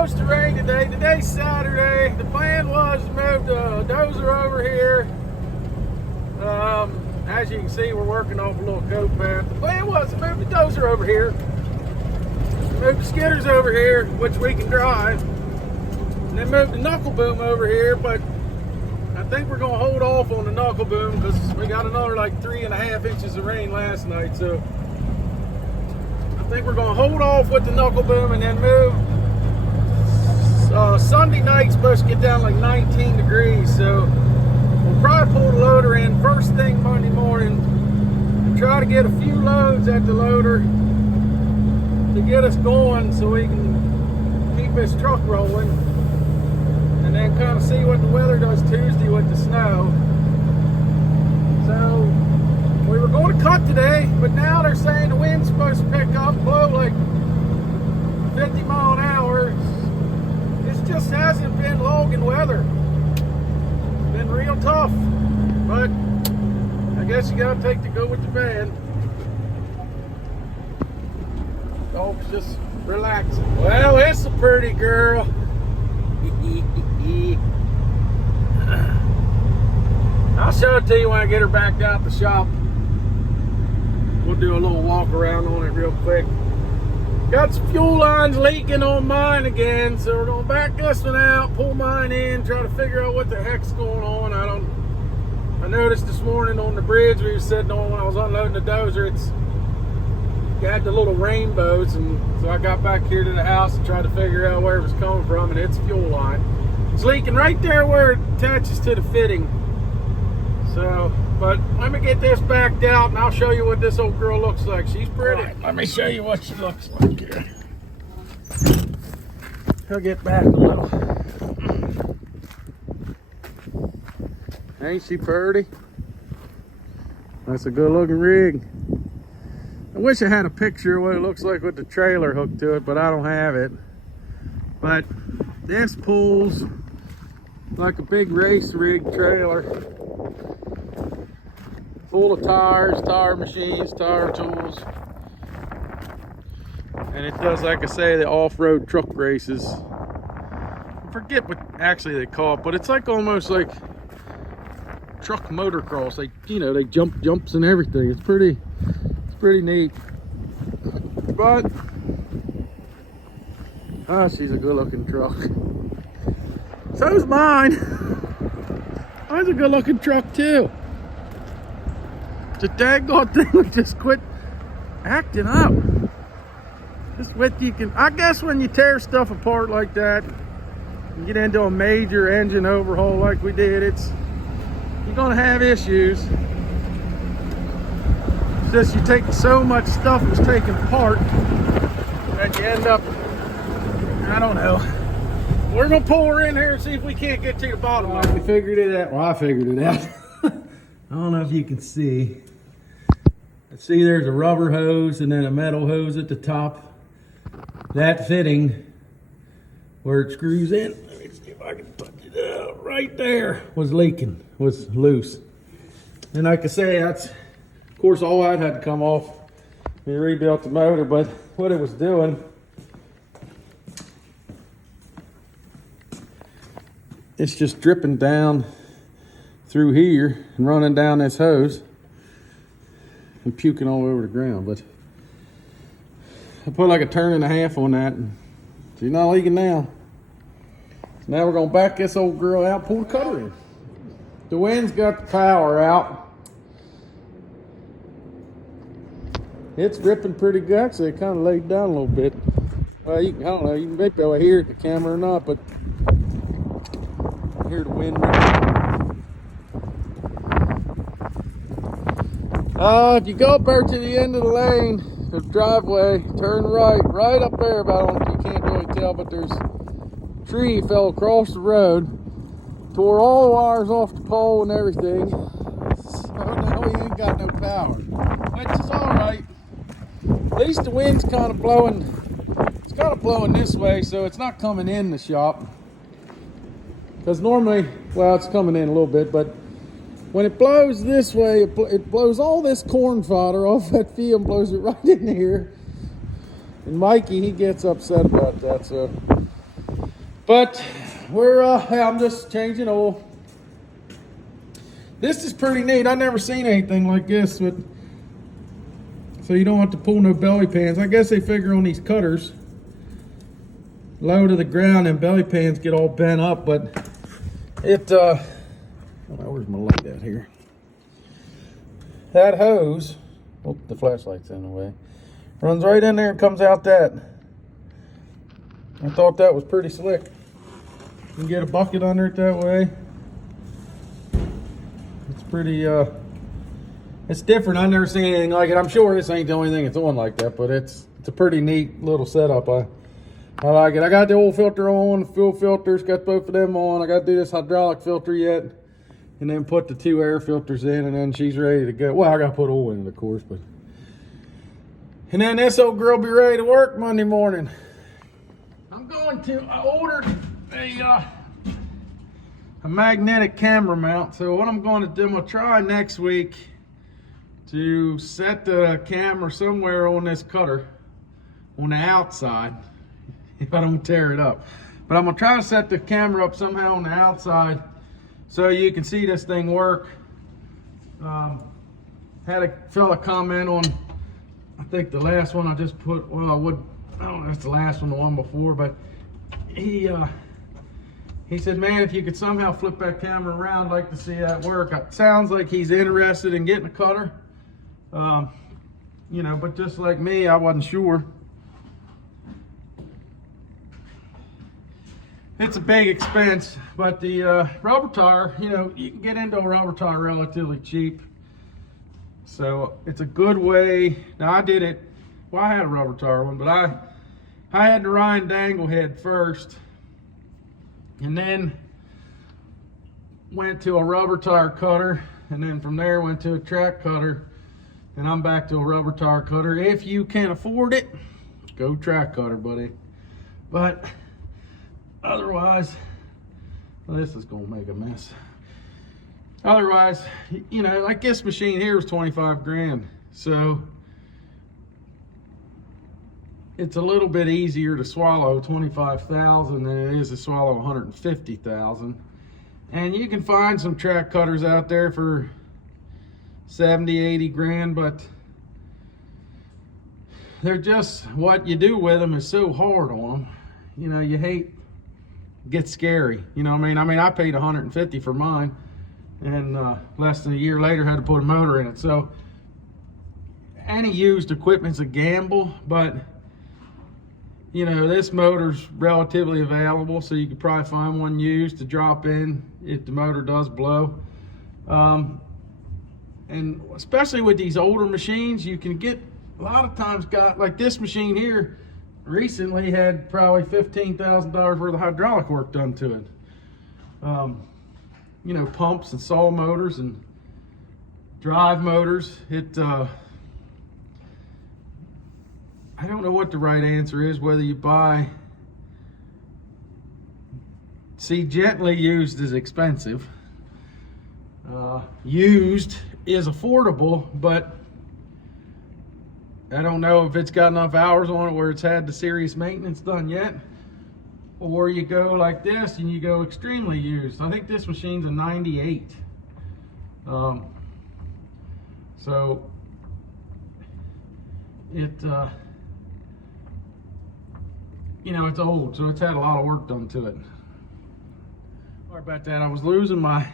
supposed to rain today. Today's Saturday. The plan was to move the dozer over here. As you can see, we're working off a little goat path. The plan was to move the dozer over here, move the skidders over here, which we can drive, and then move the knuckle boom over here. But I think we're going to hold off on the knuckle boom because we got another like 3.5 inches of rain last night. So I think we're going to hold off with the knuckle boom and then move. Sunday night's supposed to get down like 19 degrees, so we'll probably pull the loader in first thing Monday morning and try to get a few loads at the loader to get us going so we can keep this truck rolling, and then kind of see what the weather does Tuesday with the snow. So we were going to cut today, but now they're saying the wind's supposed to pick up, blow like 50 mile an hour. It just hasn't been logging weather. It's been real tough, but I guess you gotta take the good with the bad. Dog's just relaxing. Well, it's a pretty girl. I'll show it to you when I get her back out the shop. We'll do a little walk around on it real quick. Got some fuel lines leaking on mine again, so we're gonna back this one out, pull mine in, try to figure out what the heck's going on. I noticed this morning on the bridge we were sitting on when I was unloading the dozer, it's got the little rainbows, and so I got back here to the house and tried to figure out where it was coming from, and it's fuel line. It's leaking right there where it attaches to the fitting. So, but let me get this backed out and I'll show you what this old girl looks like. She's pretty. Right, let me show you what she looks like here. I'll get back a little. Ain't she pretty? That's a good looking rig. I wish I had a picture of what it looks like with the trailer hooked to it, but I don't have it. But this pulls like a big race rig trailer, full of tires, tire machines, tire tools. And it does, like I say, the off-road truck races. I forget what actually they call it, but it's like almost like truck motocross. They, you know, they jumps and everything. It's pretty neat. But she's a good-looking truck. So's mine. Mine's a good-looking truck too. The daggone thing would just quit acting up. Just with you can, I guess when you tear stuff apart like that, you get into a major engine overhaul like we did, you're gonna have issues. It's just you take so much stuff was taken apart that you end up, I don't know. We're gonna pull her in here and see if we can't get to the bottom of it. We figured it out. Well, I figured it out. I don't know if you can see. See, there's a rubber hose and then a metal hose at the top. That fitting where it screws in, let me see if I can touch it out, right there, was leaking, was loose. And like I say, that's, of course, all that had to come off. We rebuilt the motor, but what it was doing, it's just dripping down through here and running down this hose and puking all over the ground. But I put like a 1.5 turns on that, and she's not leaking now. So now we're gonna back this old girl out, pull the cutter in. The wind's got the power out. It's dripping pretty good. Actually, it kind of laid down a little bit. Well, you can, I don't know, you may be able to hear it in the camera or not, but I hear the wind. If you go up there to the end of the lane, the driveway, turn right up there. About, you can't really tell, but there's a tree fell across the road, tore all the wires off the pole and everything. So now we ain't got no power, which is all right. At least the wind's kind of blowing. It's kind of blowing this way, so it's not coming in the shop. Because normally, well, it's coming in a little bit, but when it blows this way, it blows all this corn fodder off that field, blows it right in here. And Mikey, he gets upset about that, so But we're, I'm just changing oil. This is pretty neat. I've never seen anything like this. But so you don't have to pull no belly pans. I guess they figure on these cutters, low to the ground, and belly pans get all bent up. But it, where's my light at here? That hose, oh, the flashlight's in the way, runs right in there and comes out that. I thought that was pretty slick. You can get a bucket under it that way. It's pretty, it's different. I've never seen anything like it. I'm sure this ain't the only thing that's on like that, but it's a pretty neat little setup. I like it. I got the oil filter on, the fuel filters, got both of them on. I got to do this hydraulic filter yet, and then put the 2 air filters in, and then she's ready to go. Well, I got to put oil in it, of course, but. And then this old girl be ready to work Monday morning. I ordered a magnetic camera mount. So what I'm going to do, I'm going to try next week to set the camera somewhere on this cutter on the outside if I don't tear it up. But I'm going to try to set the camera up somehow on the outside so you can see this thing work. Had a fella comment on, I think the last one I just put, well, I don't know if it's the last one, the one before, but he said, man, if you could somehow flip that camera around, I'd like to see that work. It sounds like he's interested in getting a cutter. You know, but just like me, I wasn't sure. It's a big expense, but the rubber tire, you know, you can get into a rubber tire relatively cheap. So it's a good way. Now I did it, well, I had a rubber tire one, but I had the Ryan dangle head first, and then went to a rubber tire cutter, and then from there went to a track cutter, and I'm back to a rubber tire cutter. If you can afford it, go track cutter, buddy. But otherwise, well, this is gonna make a mess. Otherwise, you know, like this machine here is 25 grand. So it's a little bit easier to swallow 25,000 than it is to swallow 150,000. And you can find some track cutters out there for 70, 80 grand, but they're just, what you do with them is so hard on them. You know, you hate, it gets scary. You know what I mean? I paid 150 for mine, and less than a year later had to put a motor in it. So any used equipment's a gamble, but you know, this motor's relatively available, so you could probably find one used to drop in if the motor does blow. And especially with these older machines, you can get, a lot of times got, like this machine here recently had probably $15,000 worth of hydraulic work done to it. You know, pumps and saw motors and drive motors. I don't know what the right answer is, whether you buy, see, gently used is expensive. Used is affordable, but I don't know if it's got enough hours on it where it's had the serious maintenance done yet. Or you go like this and you go extremely used. I think this machine's a 98. So it, you know, it's old, so it's had a lot of work done to it. Sorry about that. I was losing my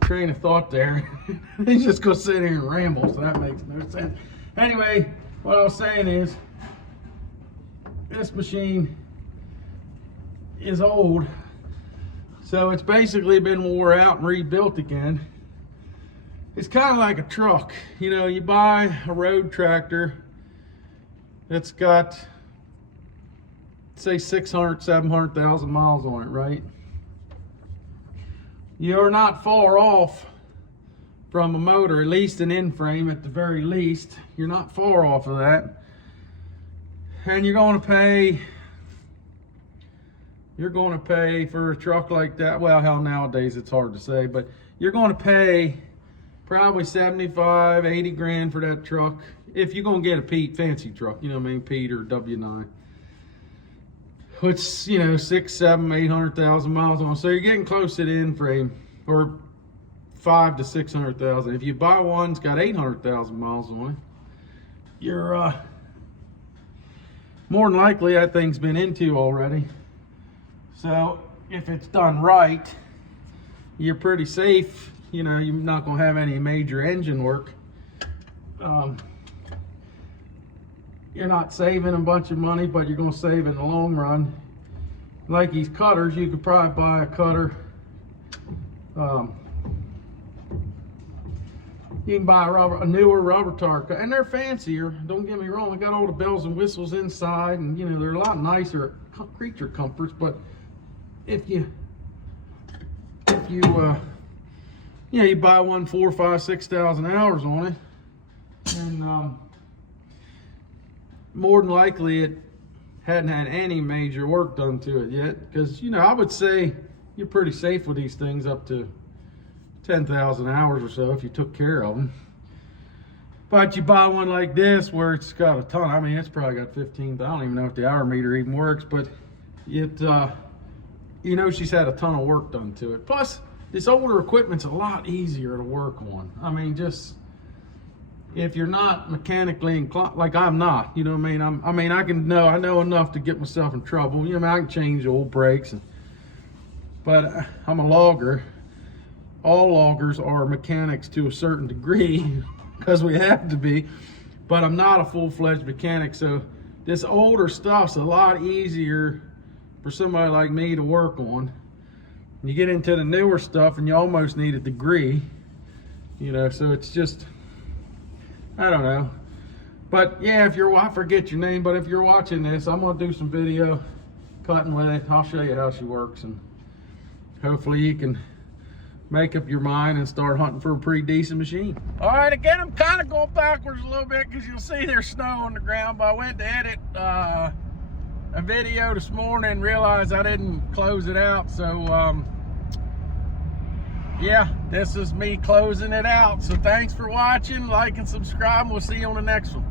train of thought there. He's just gonna sit here and ramble, so that makes no sense. Anyway, what I was saying is, this machine is old, so it's basically been wore out and rebuilt again. It's kind of like a truck. You know, you buy a road tractor that's got, say, 600, 700,000 miles on it, right? You're not far off from a motor, at least an in-frame at the very least. You're not far off of that. And you're going to pay for a truck like that. Well, hell, nowadays it's hard to say, but you're going to pay probably 75, 80 grand for that truck. If you're going to get a Pete fancy truck, you know what I mean, Pete or W9. which, you know, 6, 7, 800,000 miles on. So you're getting close to the end frame, or 5 to 600,000. If you buy one, it's got 800,000 miles on it. You're more than likely that thing's been into already. So if it's done right, you're pretty safe. You know, you're not gonna have any major engine work. You're not saving a bunch of money, but you're gonna save in the long run. Like these cutters, you could probably buy a cutter. You can buy a newer rubber tire, and they're fancier. Don't get me wrong; they got all the bells and whistles inside, and you know they're a lot nicer creature comforts. But if you you buy one 4, 5, 6,000 hours on it, and more than likely it hadn't had any major work done to it yet. Because, you know, I would say you're pretty safe with these things up to 10,000 hours or so if you took care of them. But you buy one like this where it's got a ton, I mean, it's probably got 15, I don't even know if the hour meter even works, but it, you know, she's had a ton of work done to it. Plus, this older equipment's a lot easier to work on. I mean, just if you're not mechanically inclined, like I'm not, you know what I mean? I know enough to get myself in trouble. You know, I can change old brakes, but I'm a logger. All loggers are mechanics to a certain degree because we have to be, but I'm not a full-fledged mechanic. So this older stuff's a lot easier for somebody like me to work on. You get into the newer stuff and you almost need a degree, you know, so it's just, I don't know. But yeah, I forget your name, but if you're watching this, I'm gonna do some video cutting with it. I'll show you how she works, and hopefully you can make up your mind and start hunting for a pretty decent machine. All right, again, I'm kind of going backwards a little bit because you'll see there's snow on the ground, but I went to edit a video this morning and realized I didn't close it out. So yeah, this is me closing it out. So thanks for watching, like and subscribe, and we'll see you on the next one.